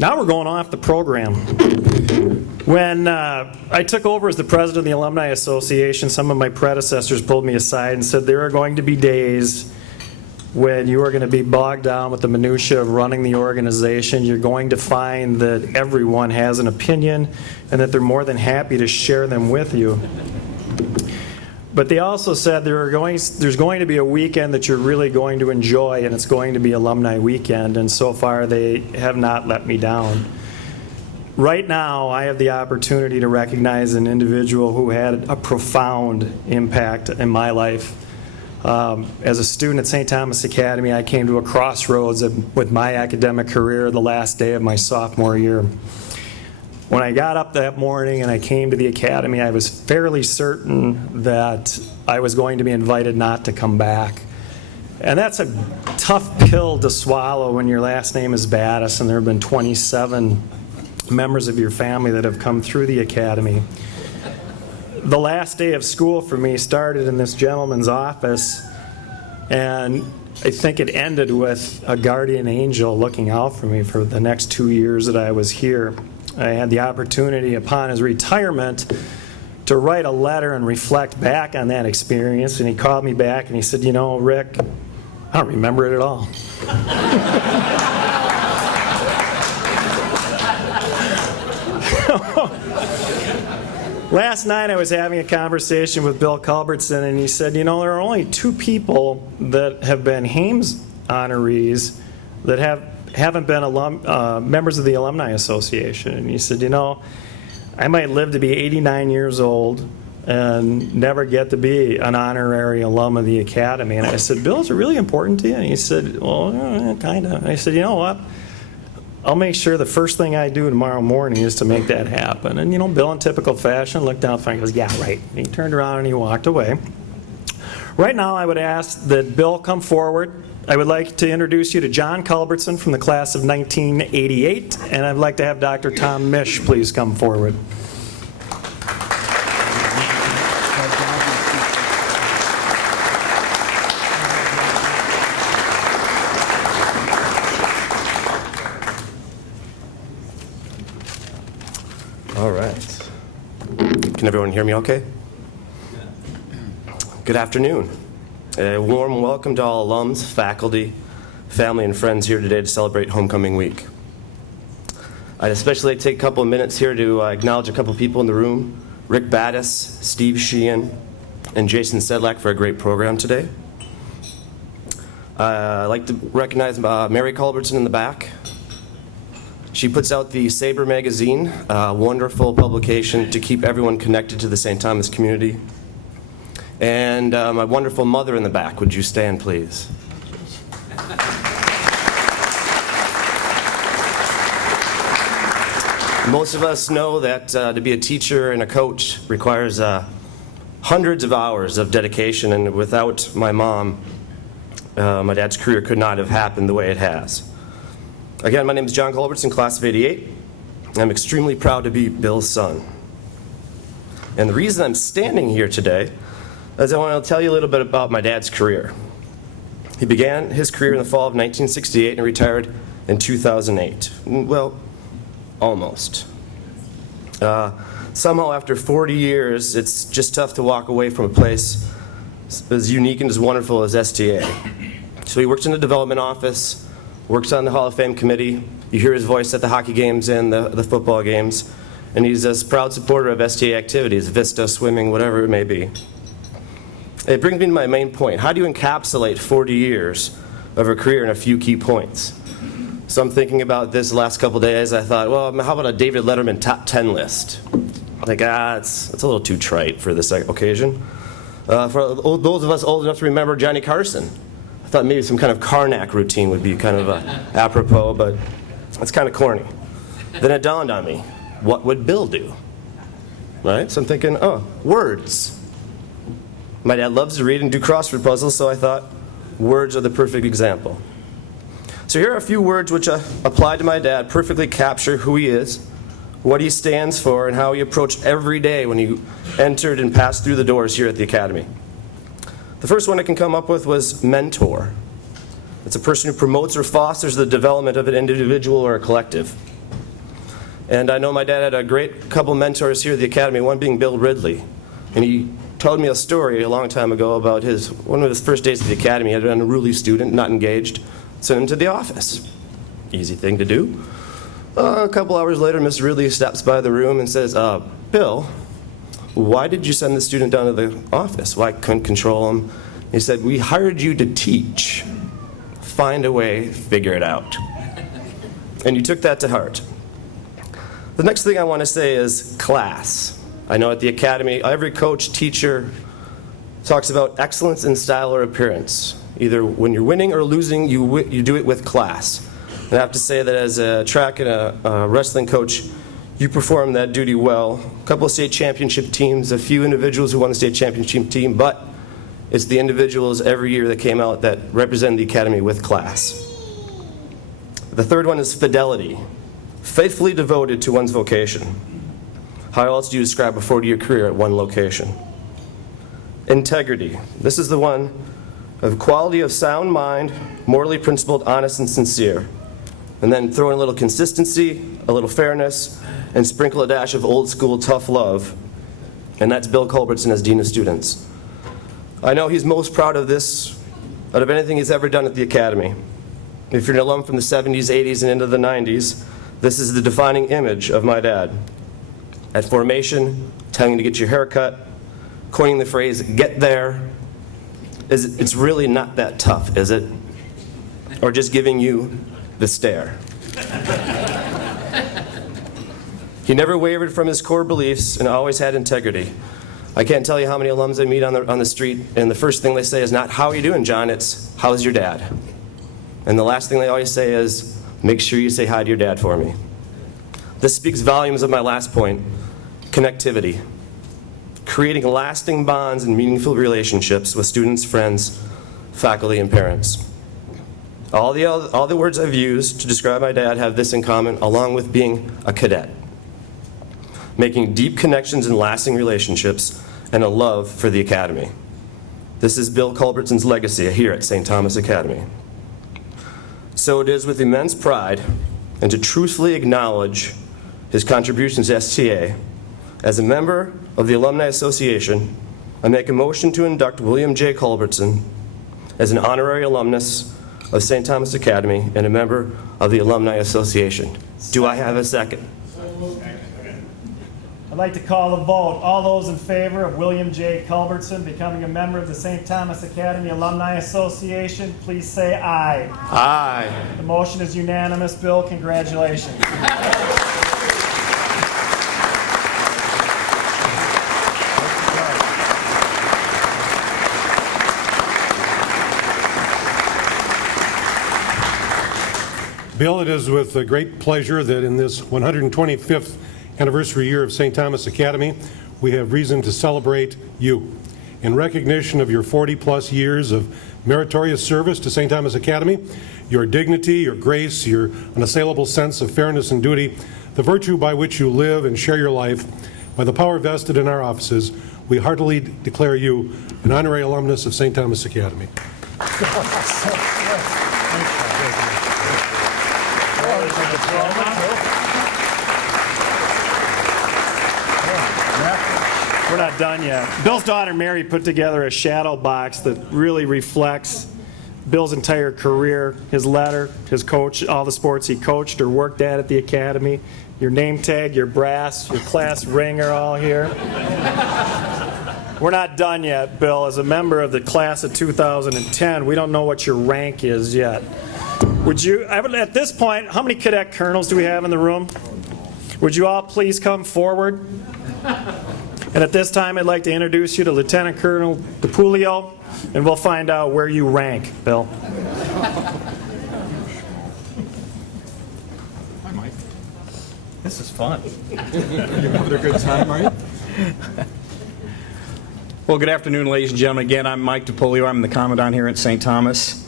Now we're going off the program. When I took over as the president of the Alumni Association, some of my predecessors pulled me aside and said there are going to be days when you are going to be bogged down with the minutia of running the organization. You're going to find that everyone has an opinion and that they're more than happy to share them with you. But they also said there's going to be a weekend that you're really going to enjoy, and it's going to be Alumni Weekend, and so far they have not let me down. Right now, I have the opportunity to recognize an individual who had a profound impact in my life. As a student at St. Thomas Academy, I came to a crossroads with my academic career the last day of my sophomore year. When I got up that morning and I came to the academy, I was fairly certain that I was going to be invited not to come back. And that's a tough pill to swallow when your last name is Battis and there have been 27 members of your family that have come through the academy. The last day of school for me started in this gentleman's office, and I think it ended with a guardian angel looking out for me for the next 2 years that I was here. I had the opportunity upon his retirement to write a letter and reflect back on that experience, and he called me back and he said, "You know, Rick, I don't remember it at all." Last night I was having a conversation with Bill Culbertson, and he said, "You know, there are only 2 people that have been Hames honorees that haven't been members of the Alumni Association." And he said, "You know, I might live to be 89 years old and never get to be an honorary alum of the Academy." And I said, "Bill, is it really important to you?" And he said, "Well, kind of." And I said, "You know what? I'll make sure the first thing I do tomorrow morning is to make that happen." And, you know, Bill, in typical fashion, looked down and goes, "Yeah, right." And he turned around and he walked away. Right now, I would ask that Bill come forward. I would like to introduce you to John Culbertson from the class of 1988, and I'd like to have Dr. Tom Misch please come forward. All right. Can everyone hear me okay? Good afternoon. A warm welcome to all alums, faculty, family, and friends here today to celebrate Homecoming Week. I'd especially like to take a couple of minutes here to acknowledge a couple of people in the room, Rick Battis, Steve Sheehan, and Jason Sedlak for a great program today. I'd like to recognize Mary Culbertson in the back. She puts out the Sabre magazine, a wonderful publication to keep everyone connected to the St. Thomas community. And my wonderful mother in the back. Would you stand, please? Most of us know that to be a teacher and a coach requires hundreds of hours of dedication, and without my mom, my dad's career could not have happened the way it has. Again, my name is John Culbertson, class of '88. I'm extremely proud to be Bill's son. And the reason I'm standing here today is I want to tell you a little bit about my dad's career. He began his career in the fall of 1968 and retired in 2008. Well, almost. Somehow after 40 years, it's just tough to walk away from a place as unique and as wonderful as STA. So he worked in the development office, works on the Hall of Fame committee. You hear his voice at the hockey games and the football games. And he's a proud supporter of STA activities, Vista, swimming, whatever it may be. It brings me to my main point. How do you encapsulate 40 years of a career in a few key points? So I'm thinking about this the last couple of days. I thought, well, how about a David Letterman top 10 list? Like, it's a little too trite for this occasion. For those of us old enough to remember Johnny Carson, I thought maybe some kind of Karnak routine would be kind of apropos, but it's kind of corny. Then it dawned on me, what would Bill do? Right? So I'm thinking, words. My dad loves to read and do crossword puzzles, so I thought words are the perfect example. So here are a few words which apply to my dad, perfectly capture who he is, what he stands for, and how he approached every day when he entered and passed through the doors here at the Academy. The first one I can come up with was mentor. It's a person who promotes or fosters the development of an individual or a collective. And I know my dad had a great couple mentors here at the Academy, one being Bill Ridley. And he told me a story a long time ago about one of his first days at the Academy. He had been a unruly student, not engaged, sent him to the office. Easy thing to do. A couple hours later, Mr. Ridley steps by the room and says, Bill, why did you send the student down to the office? Well, I couldn't control him. He said, we hired you to teach. Find a way, figure it out. And you took that to heart. The next thing I want to say is class. I know at the Academy, every coach, teacher talks about excellence in style or appearance. Either when you're winning or losing, you do it with class. And I have to say that as a track and a wrestling coach, you perform that duty well. A couple of state championship teams, a few individuals who won the state championship team, but it's the individuals every year that came out that represent the Academy with class. The third one is fidelity. Faithfully devoted to one's vocation. How else do you describe a 40-year career at one location? Integrity. This is the one of quality of sound mind, morally principled, honest, and sincere. And then throw in a little consistency, a little fairness, and sprinkle a dash of old school tough love. And that's Bill Culbertson as Dean of Students. I know he's most proud of this out of anything he's ever done at the Academy. If you're an alum from the 70s, 80s, and into the 90s, this is the defining image of my dad. At formation, telling you to get your hair cut, coining the phrase, get there. It's really not that tough, is it? Or just giving you the stare. He never wavered from his core beliefs and always had integrity. I can't tell you how many alums I meet on the street, and the first thing they say is not, how are you doing, John? It's, how's your dad? And the last thing they always say is, make sure you say hi to your dad for me. This speaks volumes of my last point, connectivity. Creating lasting bonds and meaningful relationships with students, friends, faculty, and parents. All the words I've used to describe my dad have this in common, along with being a cadet. Making deep connections and lasting relationships, and a love for the Academy. This is Bill Culbertson's legacy here at St. Thomas Academy. So it is with immense pride, and to truthfully acknowledge his contributions to STA, as a member of the Alumni Association, I make a motion to induct William J. Culbertson as an honorary alumnus of St. Thomas Academy and a member of the Alumni Association. Do I have a second? I'd like to call a vote. All those in favor of William J. Culbertson becoming a member of the St. Thomas Academy Alumni Association, please say aye. Aye. The motion is unanimous. Bill, congratulations. Bill, it is with great pleasure that in this 125th anniversary year of St. Thomas Academy, we have reason to celebrate you. In recognition of your 40-plus years of meritorious service to St. Thomas Academy, your dignity, your grace, your unassailable sense of fairness and duty, the virtue by which you live and share your life, by the power vested in our offices, we heartily declare you an honorary alumnus of St. Thomas Academy. We're not done yet. Bill's daughter Mary put together a shadow box that really reflects Bill's entire career, his letter, his coach, all the sports he coached or worked at the Academy, your name tag, your brass, your class ring are all here. We're not done yet, Bill. As a member of the class of 2010, we don't know what your rank is yet. Would you, at this point, how many cadet colonels do we have in the room? Would you all please come forward? And at this time, I'd like to introduce you to Lieutenant Colonel DePulio, and we'll find out where you rank, Bill. Hi, Mike. This is fun. You having a good time, are you? Well, good afternoon, ladies and gentlemen. Again, I'm Mike DePolio. I'm the Commandant here at St. Thomas.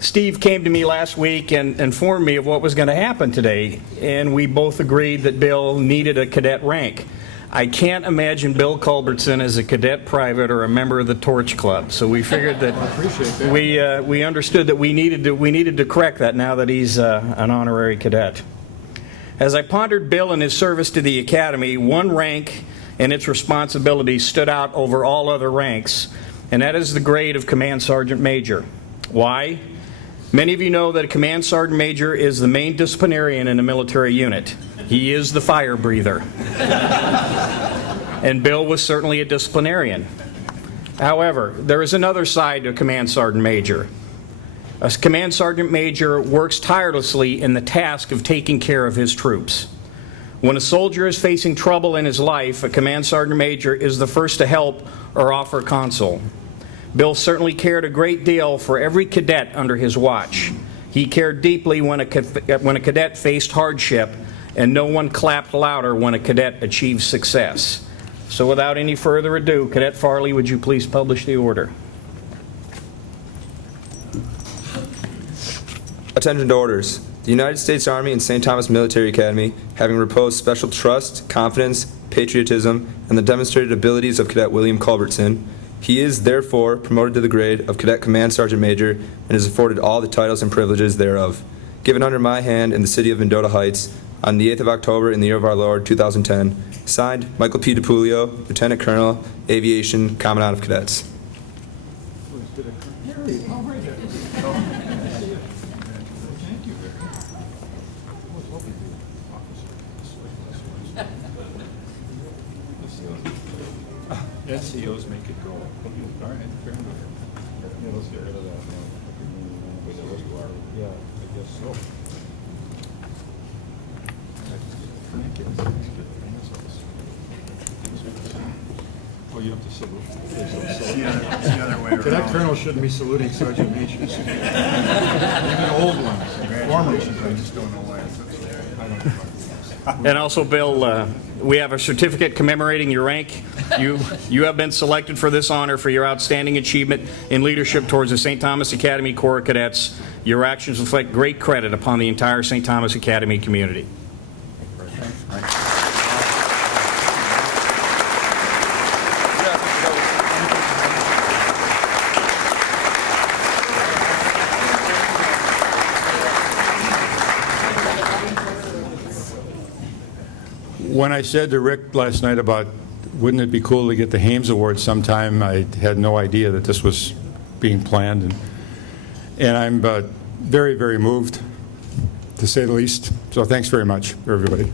Steve came to me last week and informed me of what was going to happen today, and we both agreed that Bill needed a cadet rank. I can't imagine Bill Culbertson as a cadet private or a member of the Torch Club, so we figured that, we understood that we needed to correct that now that he's an honorary cadet. As I pondered Bill and his service to the Academy, one rank and its responsibilities stood out over all other ranks, and that is the grade of Command Sergeant Major. Why? Many of you know that a Command Sergeant Major is the main disciplinarian in a military unit. He is the fire breather. And Bill was certainly a disciplinarian. However, there is another side to a Command Sergeant Major. A Command Sergeant Major works tirelessly in the task of taking care of his troops. When a soldier is facing trouble in his life, a Command Sergeant Major is the first to help or offer counsel. Bill certainly cared a great deal for every cadet under his watch. He cared deeply when a cadet faced hardship, and no one clapped louder when a cadet achieved success. So without any further ado, Cadet Farley, would you please publish the order? Attention to orders. The United States Army and St. Thomas Military Academy, having reposed special trust, confidence, patriotism, and the demonstrated abilities of Cadet William Culbertson, he is therefore promoted to the grade of Cadet Command Sergeant Major and is afforded all the titles and privileges thereof. Given under my hand in the city of Mendota Heights on the 8th of October in the year of our Lord, 2010. Signed, Michael P. DiPulio, Lieutenant Colonel, Aviation, Commandant of Cadets. SCOs make it go. All right, fair enough. Yeah, let's get rid of that now. Yeah, I guess so. Oh, you have to salute. It's the other way around. Cadet Colonel shouldn't be saluting Sergeant Majors. Even old ones. Congratulations, I just don't know why it's I don't know. And also, Bill, we have a certificate commemorating your rank. You have been selected for this honor for your outstanding achievement in leadership towards the St. Thomas Academy Corps of Cadets. Your actions reflect great credit upon the entire St. Thomas Academy community. When I said to Rick last night about wouldn't it be cool to get the Hames Award sometime, I had no idea that this was being planned. And I'm very, very moved, to say the least. So thanks very much, everybody.